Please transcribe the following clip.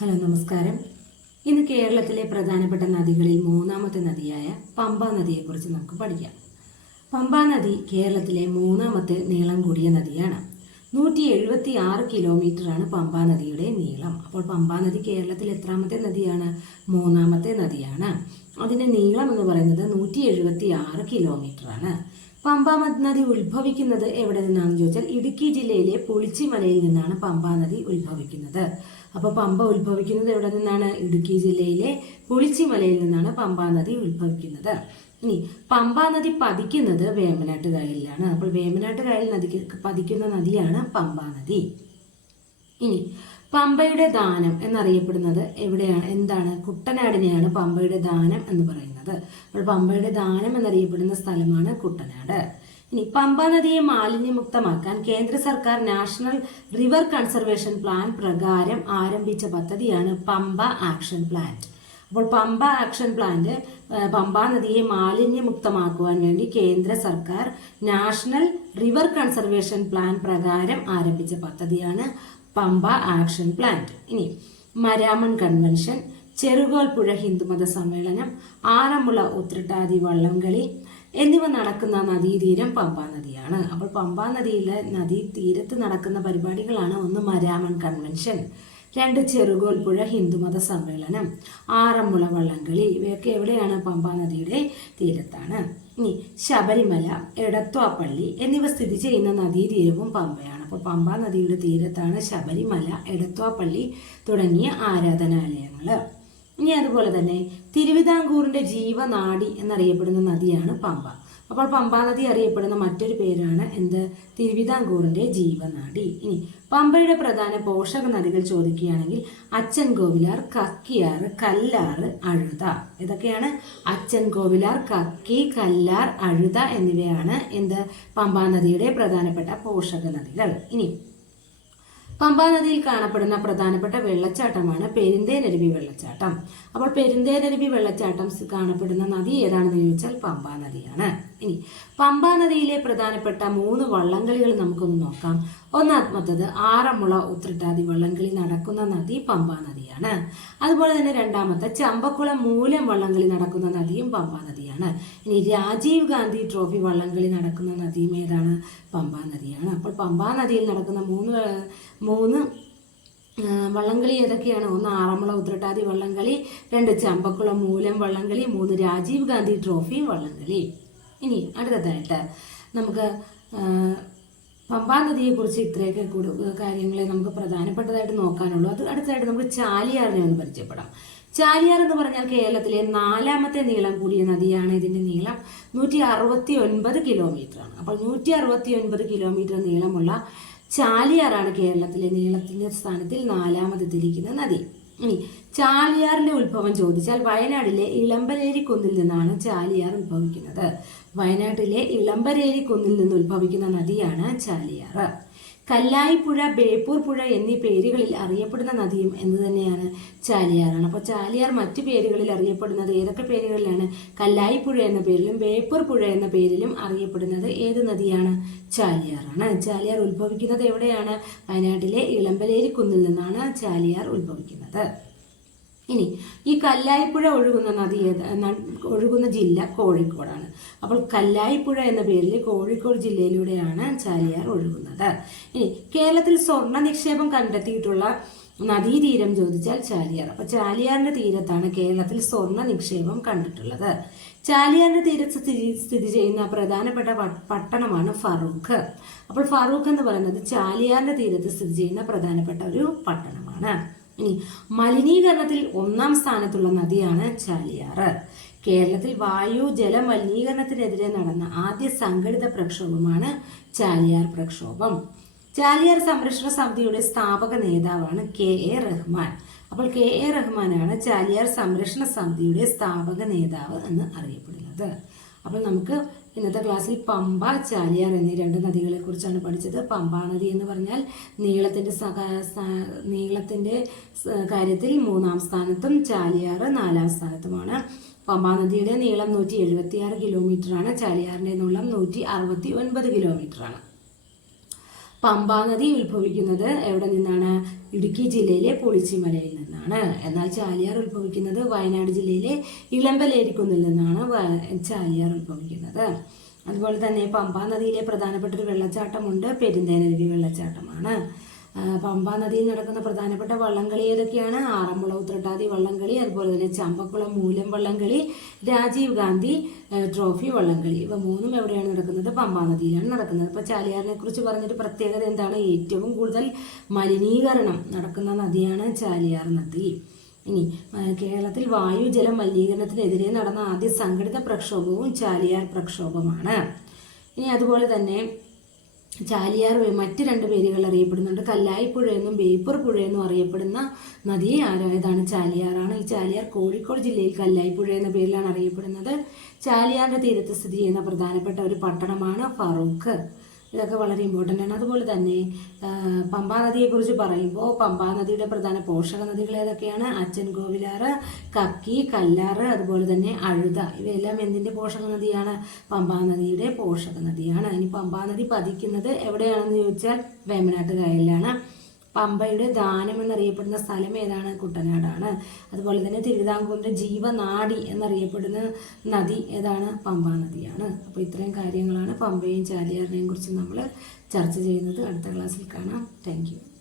Hello നമസ്കാരം. ഇന്ന് കേരളത്തിലെ പ്രധാനപ്പെട്ട നദികളിൽ മൂന്നാമത്തെ നദിയായ പമ്പ നദിയെക്കുറിച്ച് നമുക്ക് പഠിക്കാം. പമ്പ നദി കേരളത്തിലെ മൂന്നാമത്തെ നീളം കൂടിയ നദിയാണ്. നൂറ്റി എഴുപത്തി ആറ് കിലോമീറ്ററാണ് പമ്പ നദിയുടെ നീളം. അപ്പോൾ പമ്പ നദി കേരളത്തിൽ എത്രാമത്തെ നദിയാണ്? മൂന്നാമത്തെ നദിയാണ്. അതിന്റെ നീളം എന്ന് പറയുന്നത് നൂറ്റി എഴുപത്തി ആറ് കിലോമീറ്ററാണ്. പമ്പാ നദി ഉത്ഭവിക്കുന്നത് എവിടെ നിന്നാണെന്ന് ചോദിച്ചാൽ ഇടുക്കി ജില്ലയിലെ പുളിച്ചിമലയിൽ നിന്നാണ് പമ്പാ നദി ഉത്ഭവിക്കുന്നത്. അപ്പോൾ പമ്പ ഉത്ഭവിക്കുന്നത് എവിടെ നിന്നാണ്? ഇടുക്കി ജില്ലയിലെ പുളിച്ചിമലയിൽ നിന്നാണ് പമ്പാ നദി ഉത്ഭവിക്കുന്നത്. ഇനി പമ്പാ നദി പതിക്കുന്നത് വേമ്പനാട്ട് കായലിലാണ്. അപ്പോൾ വേമ്പനാട്ട് കായൽ നദിക്ക് പതിക്കുന്ന നദിയാണ് പമ്പാ നദി. ഇനി പമ്പയുടെ ദാനം എന്നറിയപ്പെടുന്നത് എവിടെയാണ് എന്താണ്? കുട്ടനാടിനെയാണ് പമ്പയുടെ ദാനം എന്ന് പറയുന്നത്. അപ്പോൾ പമ്പയുടെ ദാനം എന്നറിയപ്പെടുന്ന സ്ഥലമാണ് കുട്ടനാട്. ഇനി പമ്പ നദിയെ മാലിന്യമുക്തമാക്കാൻ കേന്ദ്ര സർക്കാർ നാഷണൽ റിവർ കൺസർവേഷൻ പ്ലാൻ പ്രകാരം ആരംഭിച്ച പദ്ധതിയാണ് പമ്പ ആക്ഷൻ പ്ലാൻ അപ്പോൾ പമ്പ ആക്ഷൻ പ്ലാന്റ് പമ്പ നദിയെ മാലിന്യമുക്തമാക്കുവാൻ വേണ്ടി കേന്ദ്ര സർക്കാർ നാഷണൽ റിവർ കൺസർവേഷൻ പ്ലാൻ പ്രകാരം ആരംഭിച്ച പദ്ധതിയാണ് പമ്പ ആക്ഷൻ പ്ലാന്റ്. ഇനി മരാമൺ കൺവെൻഷൻ ചെറുകോൽപ്പുഴ ഹിന്ദുമത സമ്മേളനം ആറന്മുള ഉത്രട്ടാതി വള്ളംകളി എന്നിവ നടക്കുന്ന നദീതീരം പമ്പാ നദിയാണ്. അപ്പോൾ പമ്പാ നദിയിലെ നദീ തീരത്ത് നടക്കുന്ന പരിപാടികളാണ് ഒന്ന് മരാമൺ കൺവെൻഷൻ രണ്ട് ചെറുകോൽ പുഴ ഹിന്ദുമത സമ്മേളനം ആറന്മുള വള്ളംകളി ഇവയൊക്കെ എവിടെയാണ് പമ്പാ നദിയുടെ തീരത്താണ്. ഇനി ശബരിമല എടത്വാപ്പള്ളി എന്നിവ സ്ഥിതി ചെയ്യുന്ന നദീതീരവും പമ്പയാണ്. അപ്പോൾ പമ്പാ നദിയുടെ തീരത്താണ് ശബരിമല എടത്വാപ്പള്ളി തുടങ്ങിയ ആരാധനാലയങ്ങൾ ഇനി അതുപോലെ തന്നെ തിരുവിതാംകൂറിന്റെ ജീവനാടി എന്നറിയപ്പെടുന്ന നദിയാണ് പമ്പ. അപ്പോൾ പമ്പാ നദി അറിയപ്പെടുന്ന മറ്റൊരു പേരാണ് എന്ത്? തിരുവിതാംകൂറിന്റെ ജീവനാടി. ഇനി പമ്പയുടെ പ്രധാന പോഷക നദികൾ ചോദിക്കുകയാണെങ്കിൽ അച്ചൻ കോവിലാർ കക്കിയാർ കല്ലാർ അഴുത. ഇതൊക്കെയാണ് അച്ചൻ കോവിലാർ കക്കി കല്ലാർ അഴുത എന്നിവയാണ് എന്ത്? പമ്പാ നദിയുടെ പ്രധാനപ്പെട്ട പോഷക നദികൾ. ഇനി പമ്പാ നദിയിൽ കാണപ്പെടുന്ന പ്രധാനപ്പെട്ട വെള്ളച്ചാട്ടമാണ് പെരുന്തേനരുവി വെള്ളച്ചാട്ടം. അപ്പോൾ പെരുന്തേനരുവി വെള്ളച്ചാട്ടം കാണപ്പെടുന്ന നദി ഏതാണെന്ന് ചോദിച്ചാൽ പമ്പാ നദിയാണ് ഇനി പമ്പാ നദിയിലെ പ്രധാനപ്പെട്ട മൂന്ന് വള്ളംകളികൾ നമുക്കൊന്ന് നോക്കാം. ഒന്നാമത്തത് ആറന്മുള ഉത്രട്ടാതി വള്ളംകളി നടക്കുന്ന നദി പമ്പാ നദിയാണ്. അതുപോലെ തന്നെ രണ്ടാമത്തെ ചമ്പക്കുളം മൂലം വള്ളംകളി നടക്കുന്ന നദിയും പമ്പാ നദിയാണ്. ഇനി രാജീവ് ഗാന്ധി ട്രോഫി വള്ളംകളി നടക്കുന്ന നദിയും ഏതാണ്? പമ്പാ നദിയാണ്. അപ്പോൾ പമ്പാ നദിയിൽ നടക്കുന്ന മൂന്ന് മൂന്ന് വള്ളംകളി ഏതൊക്കെയാണ്? ഒന്ന് ആറന്മുള ഉത്രട്ടാതി വള്ളംകളി രണ്ട് ചമ്പക്കുളം മൂലം വള്ളംകളി മൂന്ന് രാജീവ് ഗാന്ധി ട്രോഫി വള്ളംകളി. ഇനി അടുത്തതായിട്ട് നമുക്ക് പമ്പാ നദിയെക്കുറിച്ച് ഇത്രയൊക്കെ കൂടുതൽ കാര്യങ്ങളെ നമുക്ക് പ്രധാനപ്പെട്ടതായിട്ട് നോക്കാനുള്ളൂ. അത് അടുത്തതായിട്ട് നമുക്ക് ചാലിയാറിനെ ഒന്ന് പരിചയപ്പെടാം. ചാലിയാർ എന്ന് പറഞ്ഞാൽ കേരളത്തിലെ നാലാമത്തെ നീളം കൂടിയ നദിയാണ്. ഇതിന്റെ നീളം നൂറ്റി അറുപത്തി ഒൻപത് കിലോമീറ്റർ ആണ് അപ്പോൾ നൂറ്റി അറുപത്തി ഒൻപത് കിലോമീറ്റർ നീളമുള്ള ചാലിയാറാണ് കേരളത്തിലെ നീളത്തിന്റെ സ്ഥാനത്തിൽ നാലാമതെത്തിയിരിക്കുന്ന നദി. ഇനി ചാലിയാറിന്റെ ഉത്ഭവം ചോദിച്ചാൽ വയനാട്ടിലെ ഇളമ്പരേരി കുന്നിൽ നിന്നാണ് ചാലിയാർ ഉത്ഭവിക്കുന്നത്. വയനാട്ടിലെ ഇളമ്പരേരി കുന്നിൽ നിന്ന് ഉത്ഭവിക്കുന്ന നദിയാണ് ചാലിയാർ. കല്ലായിപ്പുഴ ബേപ്പൂർ പുഴ എന്നീ പേരുകളിൽ അറിയപ്പെടുന്ന നദിയും എന്ന് തന്നെയാണ് ചാലിയാറാണ് അപ്പോൾ ചാലിയാർ മറ്റു പേരുകളിൽ അറിയപ്പെടുന്നത് ഏതൊക്കെ പേരുകളിലാണ്? കല്ലായിപ്പുഴ എന്ന പേരിലും ബേപ്പൂർ പുഴ എന്ന പേരിലും അറിയപ്പെടുന്നത് ഏത് നദിയാണ്? ചാലിയാറാണ് ചാലിയാർ ഉത്ഭവിക്കുന്നത് എവിടെയാണ്? വയനാട്ടിലെ ഇളമ്പലേരി കുന്നിൽ നിന്നാണ് ചാലിയാർ ഉത്ഭവിക്കുന്നത്. ഇനി ഈ കല്ലായിപ്പുഴ ഒഴുകുന്ന നദി ഒഴുകുന്ന ജില്ല കോഴിക്കോടാണ്. അപ്പോൾ കല്ലായിപ്പുഴ എന്ന പേരിൽ കോഴിക്കോട് ജില്ലയിലൂടെയാണ് ചാലിയാർ ഒഴുകുന്നത്. ഇനി കേരളത്തിൽ സ്വർണ നിക്ഷേപം കണ്ടെത്തിയിട്ടുള്ള നദീതീരം ചോദിച്ചാൽ ചാലിയാർ. അപ്പൊ ചാലിയാറിന്റെ തീരത്താണ് കേരളത്തിൽ സ്വർണ നിക്ഷേപം കണ്ടിട്ടുള്ളത്. ചാലിയാറിന്റെ തീരത്ത് സ്ഥിതി സ്ഥിതി ചെയ്യുന്ന പ്രധാനപ്പെട്ട പട്ടണമാണ് ഫറൂഖ്. അപ്പോൾ ഫറൂഖ് എന്ന് പറയുന്നത് ചാലിയാറിന്റെ തീരത്ത് സ്ഥിതി ചെയ്യുന്ന പ്രധാനപ്പെട്ട ഒരു പട്ടണമാണ്. ഇനി മലിനീകരണത്തിൽ ഒന്നാം സ്ഥാനത്തുള്ള നദിയാണ് ചാലിയാറ് കേരളത്തിൽ വായു ജല മലിനീകരണത്തിനെതിരെ നടന്ന ആദ്യ സംഘടിത പ്രക്ഷോഭമാണ് ചാലിയാർ പ്രക്ഷോഭം. ചാലിയാർ സംരക്ഷണ സമിതിയുടെ സ്ഥാപക നേതാവാണ് കെ എ റഹ്മാൻ. അപ്പോൾ കെ എ റഹ്മാനാണ് ചാലിയാർ സംരക്ഷണ സമിതിയുടെ സ്ഥാപക നേതാവ് എന്ന് അറിയപ്പെടുന്നത്. അപ്പോൾ നമുക്ക് ഇന്നത്തെ ക്ലാസ്സിൽ പമ്പ ചാലിയാർ എന്നീ രണ്ട് നദികളെ കുറിച്ചാണ് പഠിച്ചത്. പമ്പാ നദി എന്ന് പറഞ്ഞാൽ നീളത്തിന്റെ സഹ നീളത്തിന്റെ കാര്യത്തിൽ മൂന്നാം സ്ഥാനത്തും ചാലിയാർ നാലാം സ്ഥാനത്തുമാണ്. പമ്പാ നദിയുടെ നീളം നൂറ്റി എഴുപത്തിയാറ് കിലോമീറ്ററാണ്. ചാലിയാറിന്റെ നീളം നൂറ്റി അറുപത്തി ഒൻപത് കിലോമീറ്റർ ആണ് പമ്പാ നദി ഉത്ഭവിക്കുന്നത് എവിടെ നിന്നാണ്? ഇടുക്കി ജില്ലയിലെ പുളിച്ചിമലയിൽ നിന്നാണ്. എന്നാൽ ചാലിയാർ ഉത്ഭവിക്കുന്നത് വയനാട് ജില്ലയിലെ ഇളമ്പലേരിക്കുന്നിൽ നിന്നാണ് ചാലിയാർ ഉത്ഭവിക്കുന്നത്. അതുപോലെ തന്നെ പമ്പാ നദിയിലെ പ്രധാനപ്പെട്ട ഒരു വെള്ളച്ചാട്ടമുണ്ട്. പെരുന്തേനരുവി വെള്ളച്ചാട്ടമാണ്. പമ്പാ നദിയിൽ നടക്കുന്ന പ്രധാനപ്പെട്ട വള്ളംകളി ഏതൊക്കെയാണ്? ആറന്മുള ഉത്രട്ടാതി വള്ളംകളി അതുപോലെ തന്നെ ചമ്പക്കുളം മൂലം വള്ളംകളി രാജീവ് ഗാന്ധി ട്രോഫി വള്ളംകളി. ഇവ മൂന്നും എവിടെയാണ് നടക്കുന്നത്? പമ്പാ നദിയിലാണ് നടക്കുന്നത്. അപ്പോൾ ചാലിയാറിനെ കുറിച്ച് പറഞ്ഞിട്ട് പ്രത്യേകത എന്താണ്? ഏറ്റവും കൂടുതൽ മലിനീകരണം നടക്കുന്ന നദിയാണ് ചാലിയാർ നദി. ഇനി കേരളത്തിൽ വായു ജല മലിനീകരണത്തിനെതിരെ നടന്ന ആദ്യ സംഘടിത പ്രക്ഷോഭവും ചാലിയാർ പ്രക്ഷോഭമാണ്. ഇനി അതുപോലെ തന്നെ ചാലിയാർ മറ്റു രണ്ട് പേരുകൾ അറിയപ്പെടുന്നുണ്ട്. കല്ലായി പുഴ എന്നും ബേപ്പൂർ പുഴ എന്നും അറിയപ്പെടുന്ന നദിയെ ആരായതാണ് ചാലിയാറാണ്. ഈ ചാലിയാർ കോഴിക്കോട് ജില്ലയിൽ കല്ലായി പുഴ എന്ന പേരിലാണ് അറിയപ്പെടുന്നത്. ചാലിയാറിന്റെ തീരത്ത് സ്ഥിതി ചെയ്യുന്ന പ്രധാനപ്പെട്ട ഒരു പട്ടണമാണ് ഫറൂഖ്. ഇതൊക്കെ വളരെ ഇമ്പോർട്ടന്റ് ആണ്. അതുപോലെ തന്നെ പമ്പാ നദിയെക്കുറിച്ച് പറയുമ്പോൾ പമ്പാ നദിയുടെ പ്രധാന പോഷക നദികൾ ഏതൊക്കെയാണ്? അച്ഛൻ കോവിലാറ് കക്കി കല്ലാറ് അതുപോലെ തന്നെ അഴുത. ഇവയെല്ലാം എന്തിന്റെ പോഷക നദിയാണ്? പമ്പാ നദിയുടെ പോഷക നദിയാണ്. ഇനി പമ്പാ നദി പതിക്കുന്നത് എവിടെയാണെന്ന് ചോദിച്ചാൽ വേമ്പനാട്ട് കായലിലാണ് പമ്പയുടെ ദാനം എന്നറിയപ്പെടുന്ന സ്ഥലം ഏതാണ്? കുട്ടനാടാണ്. അതുപോലെ തന്നെ തിരുവിതാംകൂറിന്റെ ജീവനാടി എന്നറിയപ്പെടുന്ന നദി ഏതാണ്? പമ്പ നദിയാണ്. അപ്പോൾ ഇത്രയും കാര്യങ്ങളാണ് പമ്പയും ചാലിയാറിനെയും കുറിച്ച് നമ്മൾ ചർച്ച ചെയ്യുന്നത്. അടുത്ത ക്ലാസ്സിൽ കാണാം. താങ്ക്